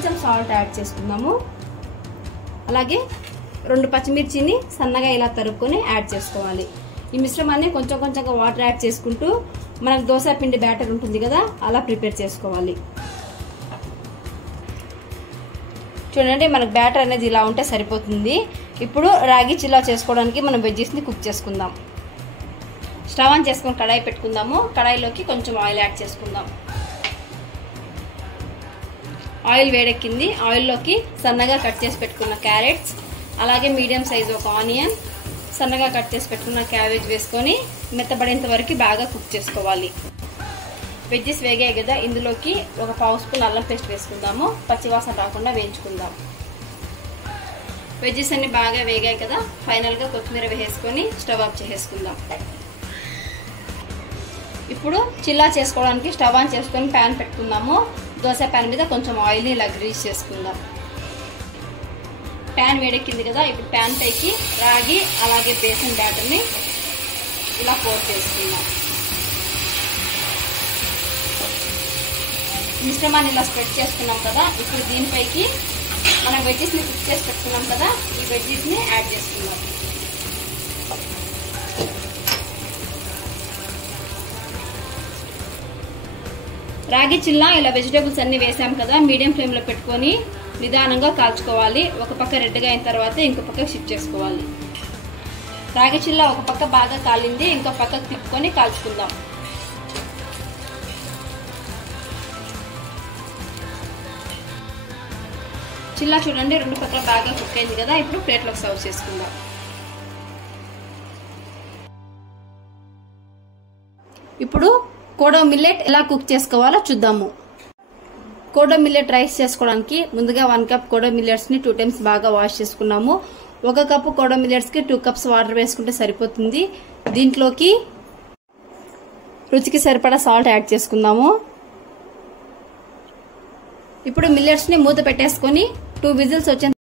కొంచెం salt add చేసుకుందాము. అలాగే 2 పచ్చిమిర్చిని సన్నగా ఇలా తరుక్కొని యాడ్ చేసుకోవాలి. ఈ మిశ్రమాన్ని కొంచెం కొంచెంగా వాటర్ యాడ్ చేసుకుంటూ మనకు దోశ పిండి బ్యాటర్ ఉంటుంది కదా, అలా ప్రిపేర్ చేసుకోవాలి. చూడండి, మనకు బ్యాటర్ అనేది ఇలా ఉంటే సరిపోతుంది. ఇప్పుడు రాగి చిల్లా చేసుకోవడానికి మనం వెజ్జెస్ని కుక్ చేసుకుందాం. స్టవ్ ఆన్ చేసుకొని కడాయి పెట్టుకుందాము. కడాయిలోకి కొంచెం ఆయిల్ యాడ్ చేసుకుందాం. ఆయిల్ వేడెక్కింది. ఆయిల్లోకి సన్నగా కట్ చేసి పెట్టుకున్న క్యారెట్స్, అలాగే మీడియం సైజు ఒక ఆనియన్, సన్నగా కట్ చేసి పెట్టుకున్న క్యాబేజ్ వేసుకొని మెత్తబడేంత వరకు బాగా కుక్ చేసుకోవాలి. వెజ్జెస్ వేగాయి కదా, ఇందులోకి ఒక 1/2 స్పూన్ అల్లం పేస్ట్ వేసుకుందాము. పచ్చివాసన రాకుండా వేయించుకుందాం. వెజ్జెస్ అన్ని బాగా వేగాయి కదా, ఫైనల్గా కొత్తిమీర వేసుకొని స్టవ్ ఆఫ్ చేసేసుకుందాం. ఇప్పుడు చిల్లా చేసుకోవడానికి స్టవ్ ఆన్ చేసుకొని ప్యాన్ పెట్టుకుందాము. దోశ ప్యాన్ మీద కొంచెం ఆయిల్ని ఇలా గ్రీస్ చేసుకుందాం. ప్యాన్ వేడెక్కింది కదా, ఇప్పుడు ప్యాన్ పైకి రాగి అలాగే బేసన్ బ్యాటర్ని ఇలా పోర్ చేసుకుందాం. మిశ్రమాన్ని ఇలా స్ప్రెడ్ చేసుకున్నాం కదా, ఇప్పుడు దీనిపైకి మనం వెజ్జెస్ని కుక్ చేసి పెట్టుకున్నాం కదా, ఈ వెజ్జెస్ని యాడ్ చేసుకుందాం. రాగి చిల్లా ఇలా వెజిటేబుల్స్ అన్ని వేసాం కదా, మీడియం ఫ్లేమ్లో పెట్టుకొని నిదానంగా కాల్చుకోవాలి. ఒక పక్క రెడ్గా అయిన తర్వాత ఇంకో పక్క షిఫ్ట్ చేసుకోవాలి. రాగి చిల్లా ఒక పక్క బాగా కాలింది, ఇంకో పక్కకు తిప్పుకొని కాల్చుకుందాం. చిల్లా చూడండి, 2 పక్కల బాగా కుక్ అయింది కదా, ఇప్పుడు ప్లేట్లోకి సర్వ్ చేసుకుందాం. ఇప్పుడు కోడో మిల్లెట్ ఎలా కుక్ చేసుకోవాలో చూద్దాము. కోడో మిల్లెట్ రైస్ చేసుకోవడానికి ముందుగా 1 కప్ కోడో మిల్లెట్స్ ని 2 టైమ్స్ బాగా వాష్ చేసుకున్నాము. 1 కప్పు కోడో మిల్లెట్స్ కి 2 కప్స్ వాటర్ వేసుకుంటే సరిపోతుంది. దీంట్లోకి రుచికి సరిపడా సాల్ట్ యాడ్ చేసుకుందాము. ఇప్పుడు మిల్లెట్స్ ని మూత పెట్టేసుకొని 2 విజిల్స్ వచ్చేంత